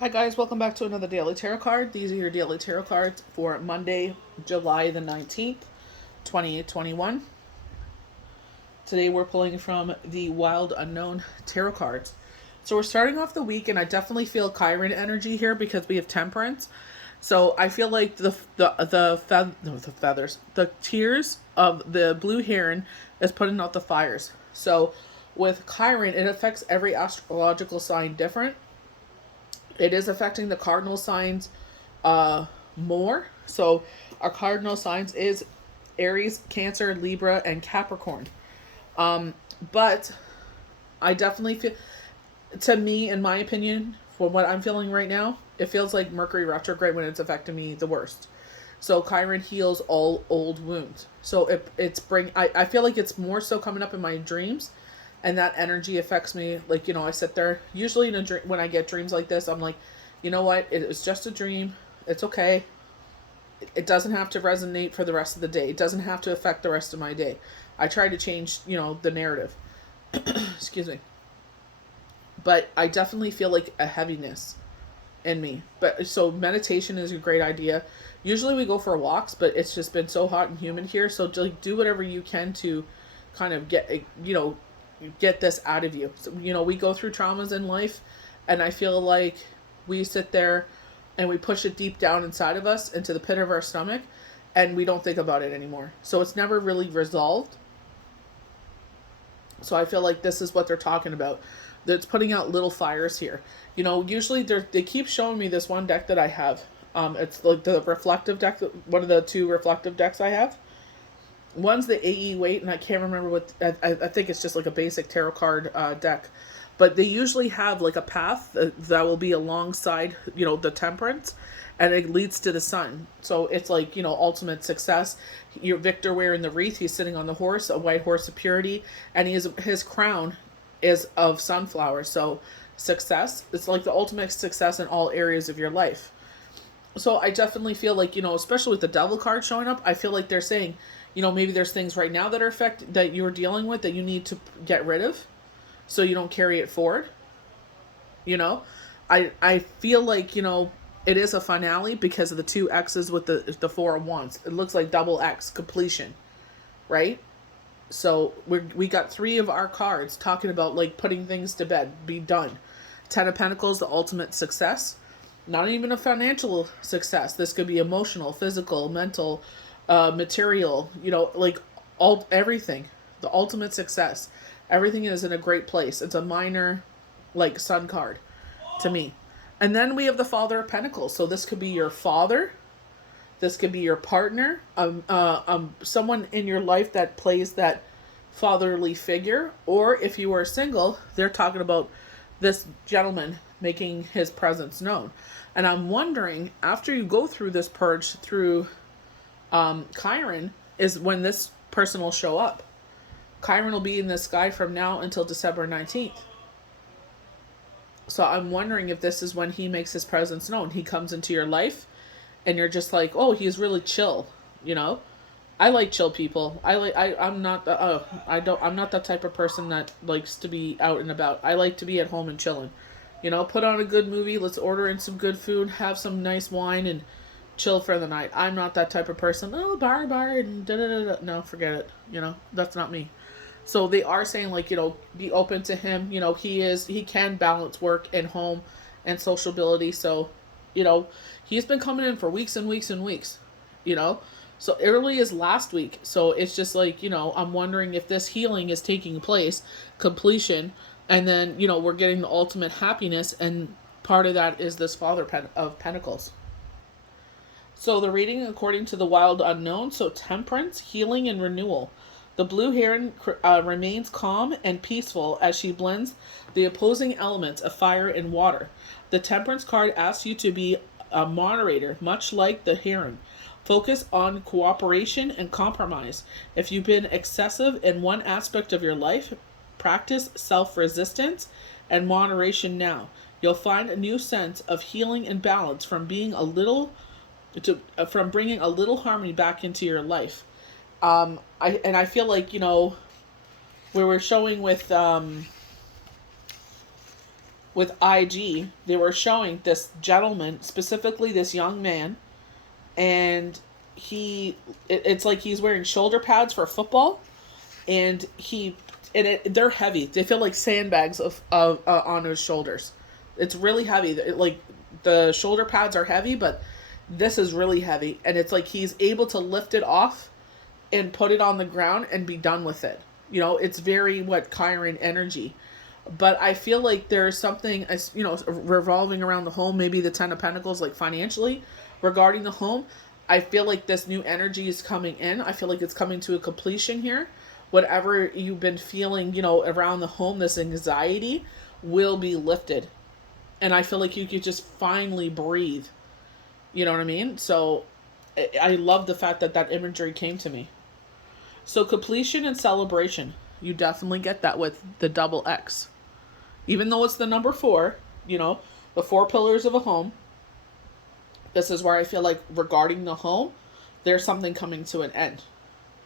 Hi guys, welcome back to another daily tarot card. These are your daily tarot cards for Monday, July the 19th, 2021. Today we're pulling from the Wild Unknown tarot cards. So we're starting off the week, and I definitely feel Chiron energy here because we have Temperance. So I feel like the feathers, the tears of the blue heron is putting out the fires. So with Chiron, it affects every astrological sign different. It is affecting the cardinal signs more. So our cardinal signs is Aries, Cancer, Libra, and Capricorn. But I definitely feel, to me, in my opinion, for what I'm feeling right now, it feels like Mercury retrograde when it's affecting me the worst. So Chiron heals all old wounds. So I feel like it's more so coming up in my dreams, and that energy affects me. Like, I sit there usually in a dream when I get dreams like this. I'm like, you know what? It was just a dream. It's okay. It doesn't have to resonate for the rest of the day. It doesn't have to affect the rest of my day. I try to change, the narrative. Excuse me. But I definitely feel like a heaviness in me. But so meditation is a great idea. Usually we go for walks, but it's just been so hot and humid here. So like do whatever you can to kind of get this out of you. So, we go through traumas in life, and I feel like we sit there and we push it deep down inside of us into the pit of our stomach, and we don't think about it anymore. So it's never really resolved. So I feel like this is what they're talking about. That's putting out little fires here. Usually they keep showing me this one deck that I have. It's like the reflective deck, one of the two reflective decks I have. One's the AE weight, and I can't remember what. I think it's just like a basic tarot card deck, but they usually have like a path that will be alongside, the Temperance, and it leads to the sun. So it's like, ultimate success. Your Victor wearing the wreath, he's sitting on the horse, a white horse of purity, and his crown is of sunflowers. So success. It's like the ultimate success in all areas of your life. So I definitely feel like, especially with the devil card showing up, I feel like they're saying, maybe there's things right now that are that you're dealing with that you need to get rid of so you don't carry it forward. you know I feel like, it is a finale because of the two X's with the four of wands. It looks like double X completion, right? So we got three of our cards talking about like putting things to bed, be done. Ten of Pentacles, the ultimate success. Not even a financial success. This could be emotional, physical, mental, material. Like all everything. The ultimate success. Everything is in a great place. It's a minor, like sun card, to me. And then we have the Father of Pentacles. So this could be your father. This could be your partner, someone in your life that plays that fatherly figure. Or if you are single, they're talking about this gentleman making his presence known. And I'm wondering, after you go through this purge through Chiron, is when this person will show up. Chiron will be in the sky from now until December 19th. So I'm wondering if this is when he makes his presence known. He comes into your life, and you're just like, oh, he's really chill. I like chill people. I'm not I'm not that type of person that likes to be out and about. I like to be at home and chilling. Put on a good movie, let's order in some good food, have some nice wine, and chill for the night. I'm not that type of person. Oh, bar and da da da da. No, forget it. That's not me. So they are saying, like, be open to him. He can balance work and home and sociability. So, he's been coming in for weeks and weeks and weeks. You know, so early as last week. So it's just like, I'm wondering if this healing is taking place, completion, and then, we're getting the ultimate happiness, and part of that is this Father of Pentacles. So the reading according to the Wild Unknown. So Temperance, healing, and renewal. The blue heron remains calm and peaceful as she blends the opposing elements of fire and water. The Temperance card asks you to be a moderator, much like the heron. Focus on cooperation and compromise. If you've been excessive in one aspect of your life, practice self-resistance and moderation now. You'll find a new sense of healing and balance from from bringing a little harmony back into your life. I feel like, where we're showing with with IG, they were showing this gentleman, specifically this young man, and it's like he's wearing shoulder pads for football, and they're heavy. They feel like sandbags of on his shoulders. It's really heavy. Like the shoulder pads are heavy, but this is really heavy, and it's like he's able to lift it off and put it on the ground and be done with it. It's very Chiron energy. But I feel like there's something, as revolving around the home, maybe the Ten of Pentacles, like financially, regarding the home. I feel like this new energy is coming in. I feel like it's coming to a completion here. Whatever you've been feeling, around the home, this anxiety will be lifted. And I feel like you could just finally breathe. You know what I mean? So I love the fact that imagery came to me. So completion and celebration. You definitely get that with the double X. Even though it's the number 4, the 4 pillars of a home. This is where I feel like regarding the home, there's something coming to an end.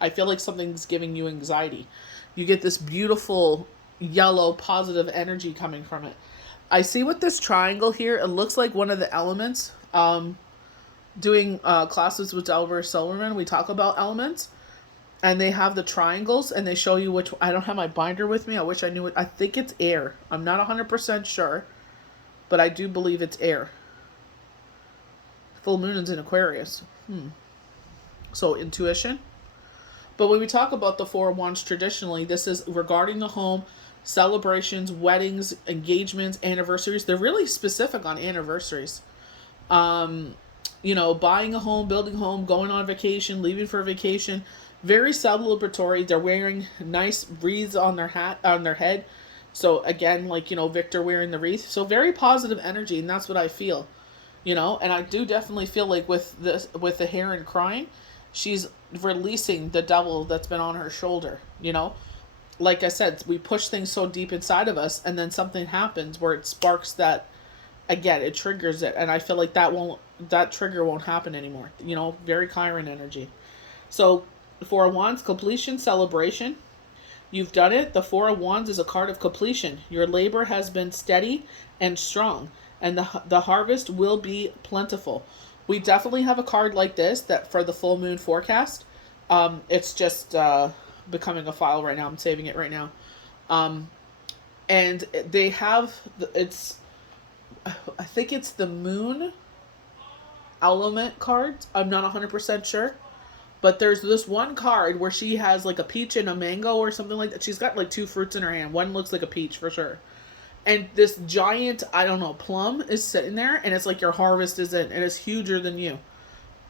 I feel like something's giving you anxiety. You get this beautiful yellow positive energy coming from it. I see with this triangle here, it looks like one of the elements. Doing classes with Delbert Silverman, we talk about elements. And they have the triangles, and they show you which. I don't have my binder with me. I wish I knew it. I think it's air. I'm not 100% sure, but I do believe it's air. Full moon is in Aquarius. So intuition. But when we talk about the 4 of Wands traditionally, this is regarding the home, celebrations, weddings, engagements, anniversaries. They're really specific on anniversaries. Buying a home, building a home, going on vacation, leaving for vacation. Very celebratory. They're wearing nice wreaths on their head. So again, Victor wearing the wreath. So very positive energy, and that's what I feel. And I do definitely feel like with the Heron crying, she's releasing the devil that's been on her shoulder. Like I said, we push things so deep inside of us, and then something happens where it sparks that. Again, it triggers it, and I feel like that trigger won't happen anymore. Very Chiron energy. So 4 of Wands, completion, celebration. You've done it. The 4 of Wands is a card of completion. Your labor has been steady and strong, and the harvest will be plentiful. We definitely have a card like this that for the full moon forecast. It's just becoming a file right now. I'm saving it right now. And they have, I think it's the moon element cards. I'm not 100% sure. But there's this one card where she has like a peach and a mango or something like that. She's got like 2 fruits in her hand. One looks like a peach for sure. And this giant, plum is sitting there, and it's like your harvest is in, and it's huger than you.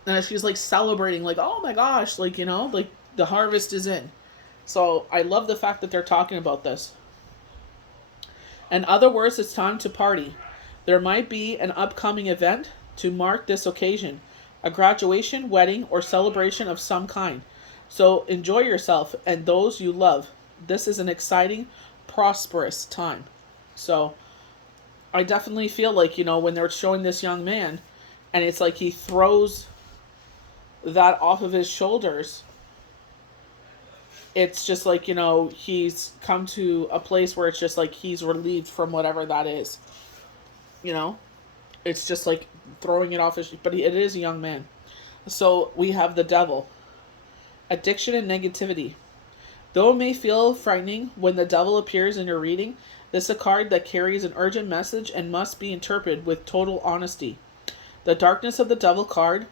And she's like celebrating, like, oh my gosh, like the harvest is in. So I love the fact that they're talking about this. In other words, it's time to party. There might be an upcoming event to mark this occasion. A graduation, wedding, or celebration of some kind. So enjoy yourself and those you love. This is an exciting, prosperous time. So I definitely feel like, when they're showing this young man, and it's like he throws that off of his shoulders, it's just like, he's come to a place where it's just like he's relieved from whatever that is. It's just like throwing it off his, but it is a young man. So we have the devil. Addiction and negativity. Though it may feel frightening when the devil appears in your reading, this is a card that carries an urgent message and must be interpreted with total honesty. The darkness of the devil card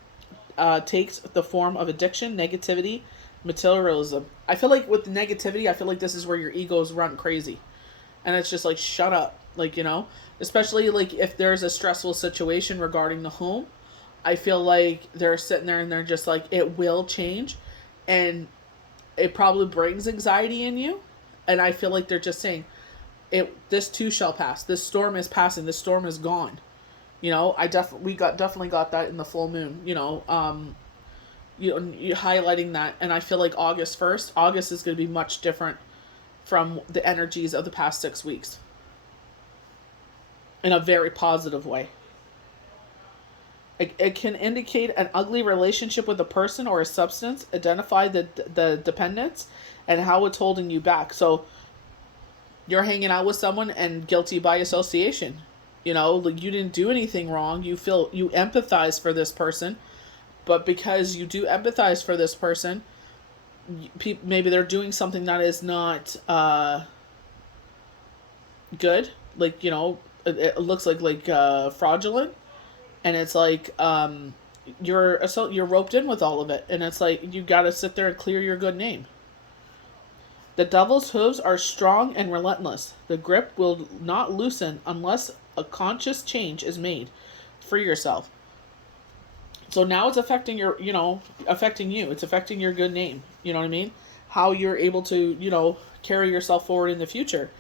takes the form of addiction, negativity, materialism. I feel like with negativity, I feel like this is where your egos run crazy. And it's just like, shut up. Especially like if there's a stressful situation regarding the home, I feel like they're sitting there and they're just like, it will change. And it probably brings anxiety in you. And I feel like they're just saying, this too shall pass. This storm is passing. This storm is gone. We definitely got that in the full moon. You highlighting that, and I feel like August is going to be much different from the energies of the past 6 weeks. In a very positive way. It can indicate an ugly relationship with a person or a substance. Identify the dependence and how it's holding you back. So You're hanging out with someone and guilty by association. You know, like you didn't do anything wrong. You empathize for this person, but because you do empathize for this person, maybe they're doing something that is not good. Like, you know, it looks like fraudulent, and it's like you're roped in with all of it, and it's like you got to sit there and clear your good name. The devil's hooves are strong and relentless. The grip will not loosen unless a conscious change is made. Free yourself. So now it's affecting affecting you. It's affecting your good name. You know what I mean? How you're able to, carry yourself forward in the future.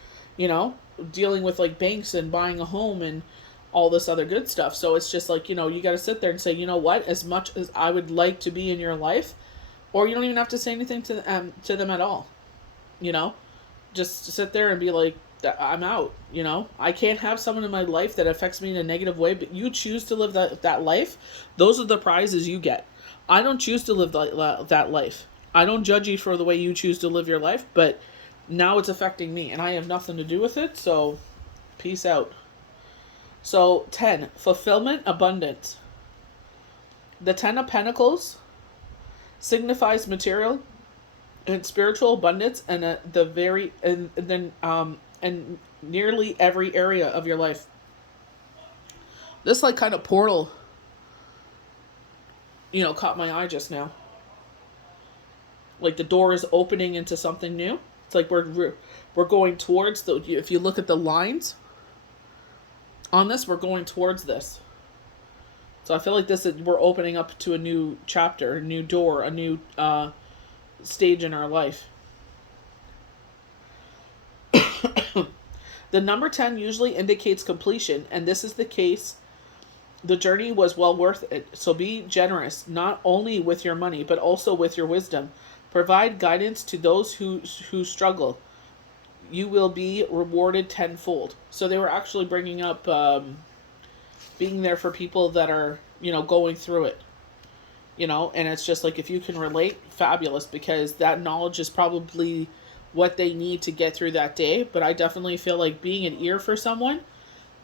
Dealing with like banks and buying a home and all this other good stuff. So it's just like, you got to sit there and say, you know what, as much as I would like to be in your life, or you don't even have to say anything to them at all. Just sit there and be like, I'm out. I can't have someone in my life that affects me in a negative way, but you choose to live that life. Those are the prizes you get. I don't choose to live that life. I don't judge you for the way you choose to live your life, but now it's affecting me and I have nothing to do with it. So peace out. So 10, fulfillment, abundance. The 10 of Pentacles signifies material and spiritual abundance, and and nearly every area of your life. This like kind of portal, caught my eye just now. Like the door is opening into something new. It's like we're going towards if you look at the lines on this, we're going towards this. So I feel like we're opening up to a new chapter, a new door, a new stage in our life. The number 10 usually indicates completion, and this is the case. The journey was well worth it. So be generous, not only with your money, but also with your wisdom. Provide guidance to those who struggle. You will be rewarded tenfold. So they were actually bringing up being there for people that are, going through it. And it's just like, if you can relate, fabulous, because that knowledge is probably what they need to get through that day. But I definitely feel like being an ear for someone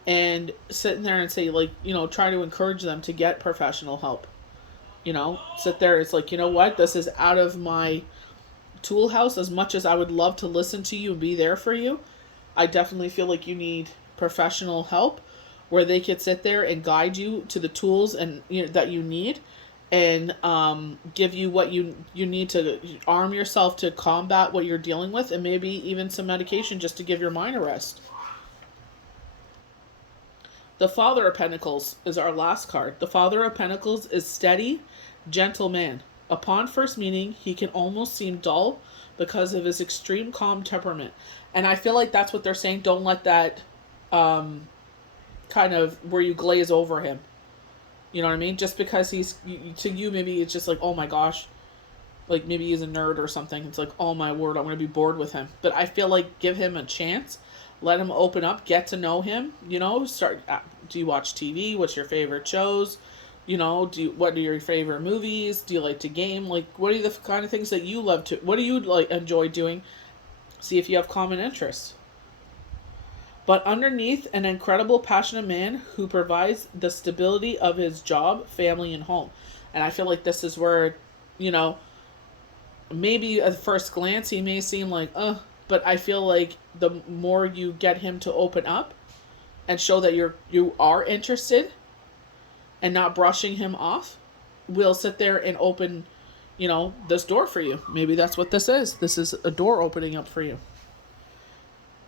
and sitting there and say, like, try to encourage them to get professional help. Sit there. It's like, you know what? This is out of my tool house. As much as I would love to listen to you and be there for you, I definitely feel like you need professional help where they could sit there and guide you to the tools and that you need, and give you what you need to arm yourself to combat what you're dealing with, and maybe even some medication just to give your mind a rest. The Father of Pentacles is our last card. The Father of Pentacles is steady, gentle man. Upon first meeting, he can almost seem dull because of his extreme calm temperament. And I feel like that's what they're saying. Don't let that kind of where you glaze over him. You know what I mean? Just because to you, maybe it's just like, oh my gosh, like maybe he's a nerd or something. It's like, oh my word, I'm going to be bored with him. But I feel like give him a chance. Let him open up, get to know him, do you watch TV? What's your favorite shows? What are your favorite movies? Do you like to game? Like, what are the kind of things that you love to, what do you like enjoy doing? See if you have common interests. But underneath, an incredible, passionate man who provides the stability of his job, family, and home. And I feel like this is where, maybe at first glance he may seem like, but I feel like the more you get him to open up and show that you are interested and not brushing him off, we'll sit there and open, this door for you. Maybe that's what this is. This is a door opening up for you.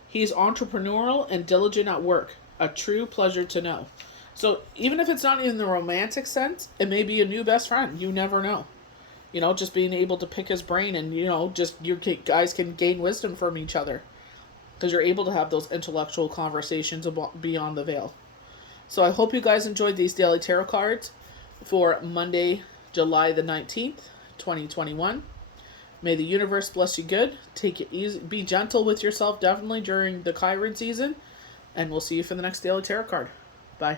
He's entrepreneurial and diligent at work. A true pleasure to know. So even if it's not in the romantic sense, it may be a new best friend. You never know. Just being able to pick his brain and, just you guys can gain wisdom from each other. Because you're able to have those intellectual conversations beyond the veil. So I hope you guys enjoyed these daily tarot cards for Monday, July the 19th, 2021. May the universe bless you good. Take it easy. Be gentle with yourself, definitely, during the Chiron season. And we'll see you for the next daily tarot card. Bye.